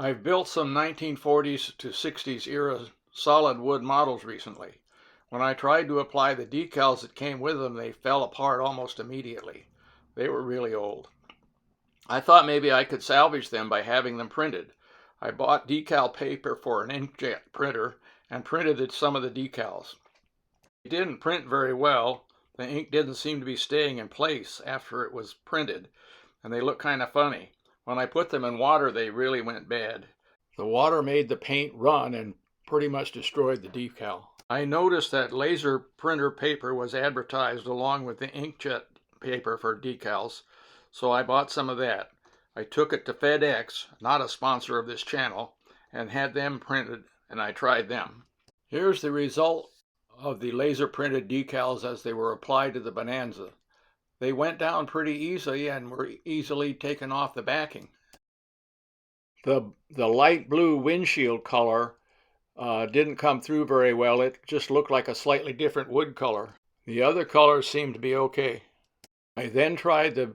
I've built some 1940s to 60s era solid wood models recently. When I tried to apply the decals that came with them, they fell apart almost immediately. They were really old. I thought maybe I could salvage them by having them printed. I bought decal paper for an inkjet printer and printed some of the decals. It didn't print very well. The ink didn't seem to be staying in place after it was printed, and they looked kind of funny. When I put them in water, they really went bad. The water made the paint run and pretty much destroyed the decal. I noticed that laser printer paper was advertised along with the inkjet paper for decals, so I bought some of that. I took it to FedEx, not a sponsor of this channel, and had them printed, and I tried them. Here's the result of the laser printed decals as they were applied to the Bonanza. They went down pretty easily and were easily taken off the backing. The light blue windshield color didn't come through very well. It just looked like a slightly different wood color. The other colors seemed to be okay. I then tried the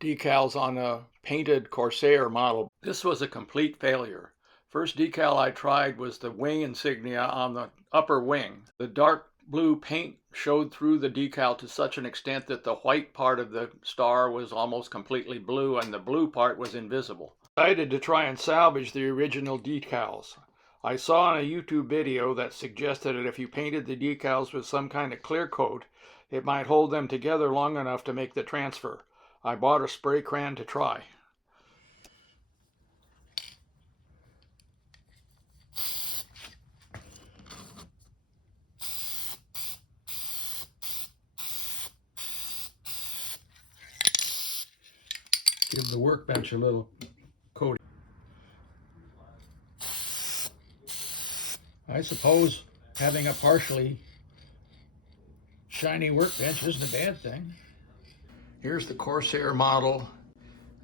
decals on a painted Corsair model. This was a complete failure. First decal I tried was the wing insignia on the upper wing. The dark blue paint showed through the decal to such an extent that the white part of the star was almost completely blue and the blue part was invisible. I decided to try and salvage the original decals. I saw on a YouTube video that suggested that if you painted the decals with some kind of clear coat, it might hold them together long enough to make the transfer. I bought a spray can to try. Give the workbench a little coating. I suppose having a partially shiny workbench isn't a bad thing. Here's the Corsair model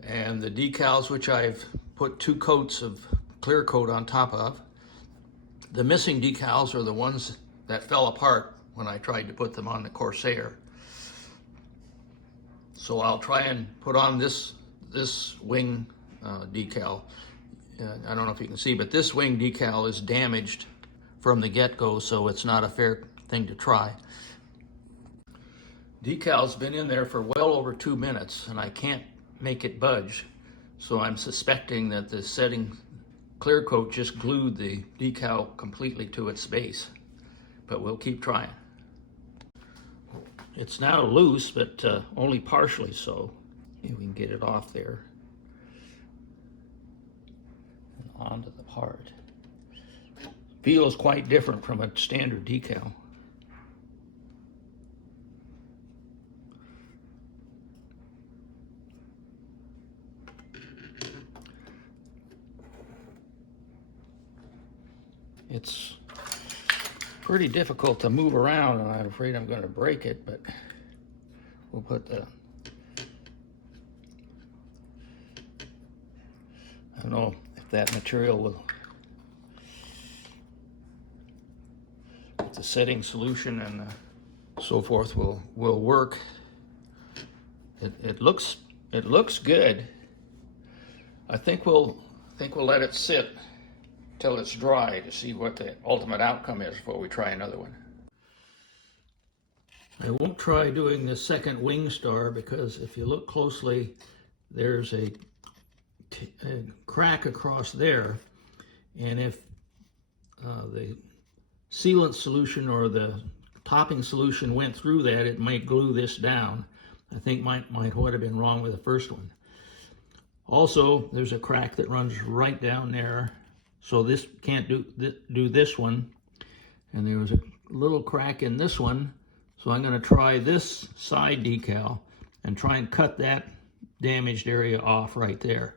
and the decals, which I've put 2 coats of clear coat on top of. The missing decals are the ones that fell apart when I tried to put them on the Corsair. So I'll try and put on this wing decal. I don't know if you can see, but this wing decal is damaged from the get-go, so it's not a fair thing to try. Decal's been in there for well over 2 minutes and I can't make it budge, so I'm suspecting that the setting clear coat just glued the decal completely to its base, but we'll keep trying. It's now loose, but only partially so. Maybe we can get it off there and onto the part. Feels quite different from a standard decal. It's pretty difficult to move around, and I'm afraid I'm going to break it, but we'll put the, I don't know if that material will, if the setting solution and so forth will work. It looks good. I think we'll let it sit till it's dry to see what the ultimate outcome is before we try another one. I won't try doing the second wing star because if you look closely, there's a crack across there, and if the sealant solution or the topping solution went through that, it might glue this down. I think might what have been wrong with the first one. Also, there's a crack that runs right down there, so this can't do this one. And there was a little crack in this one, so I'm going to try this side decal and try and cut that damaged area off right there.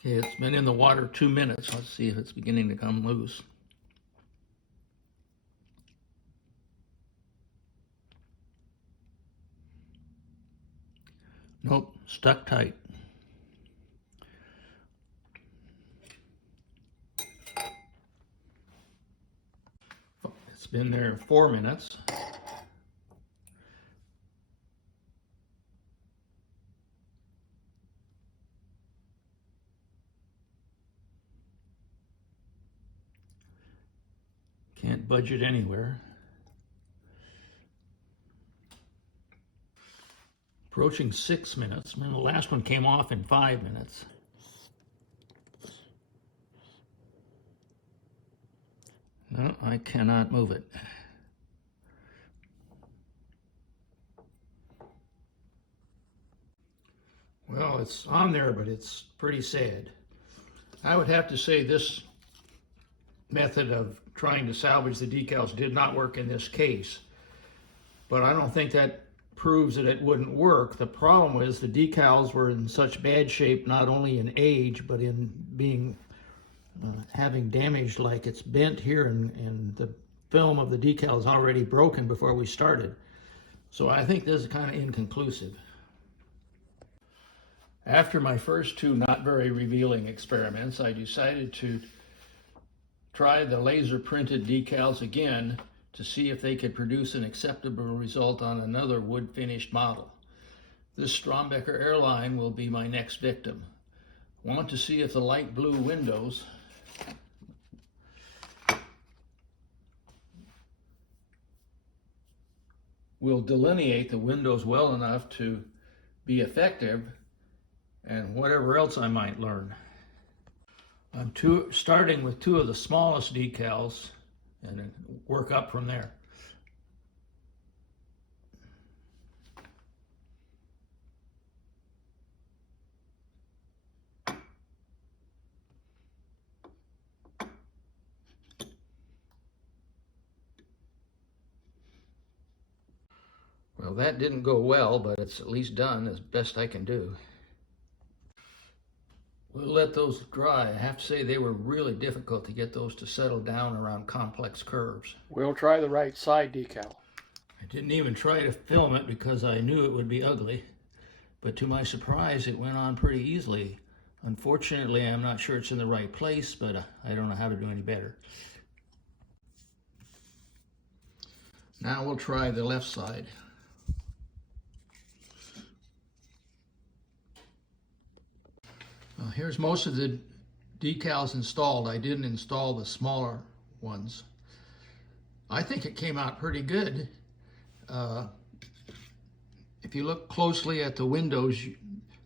Okay, it's been in the water 2 minutes. Let's see if it's beginning to come loose. Nope, stuck tight. It's been there 4 minutes. Can't budge it anywhere. Approaching 6 minutes. The last one came off in 5 minutes. No, I cannot move it. Well, it's on there, but it's pretty sad. I would have to say this method of trying to salvage the decals did not work in this case. But I don't think that proves that it wouldn't work. The problem is the decals were in such bad shape, not only in age, but in being having damaged, like it's bent here, and the film of the decal is already broken before we started. So I think this is kind of inconclusive. After my first two not very revealing experiments, I decided to try the laser printed decals again to see if they could produce an acceptable result on another wood finished model. This Strombecker airline will be my next victim. I want to see if the light blue windows will delineate the windows well enough to be effective, and whatever else I might learn. I'm starting with two of the smallest decals and then work up from there. Well, that didn't go well, but it's at least done as best I can do. We'll let those dry. I have to say they were really difficult to get those to settle down around complex curves. We'll try the right side decal. I didn't even try to film it because I knew it would be ugly, but to my surprise it went on pretty easily. Unfortunately, I'm not sure it's in the right place, but I don't know how to do any better. Now we'll try the left side. Here's most of the decals installed. I didn't install the smaller ones. I think it came out pretty good. If you look closely at the windows,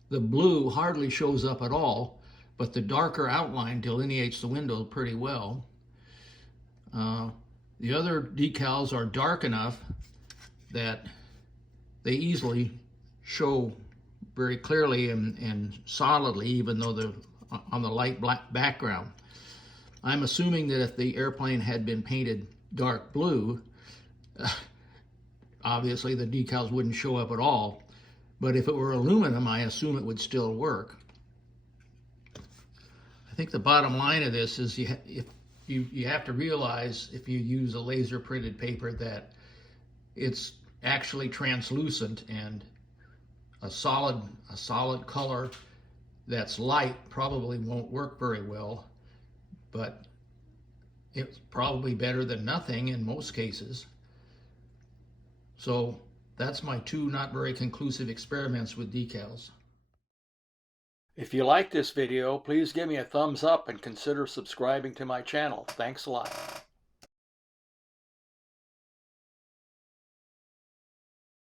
the blue hardly shows up at all, but the darker outline delineates the window pretty well. The other decals are dark enough that they easily show very clearly and solidly, even though they're on the light black background. I'm assuming that if the airplane had been painted dark blue, obviously the decals wouldn't show up at all. But if it were aluminum, I assume it would still work. I think the bottom line of this is you have to realize, if you use a laser printed paper, that it's actually translucent, and a solid color that's light probably won't work very well, but it's probably better than nothing in most cases. So that's my two not very conclusive experiments with decals. If you like this video, please give me a thumbs up and consider subscribing to my channel. Thanks a lot.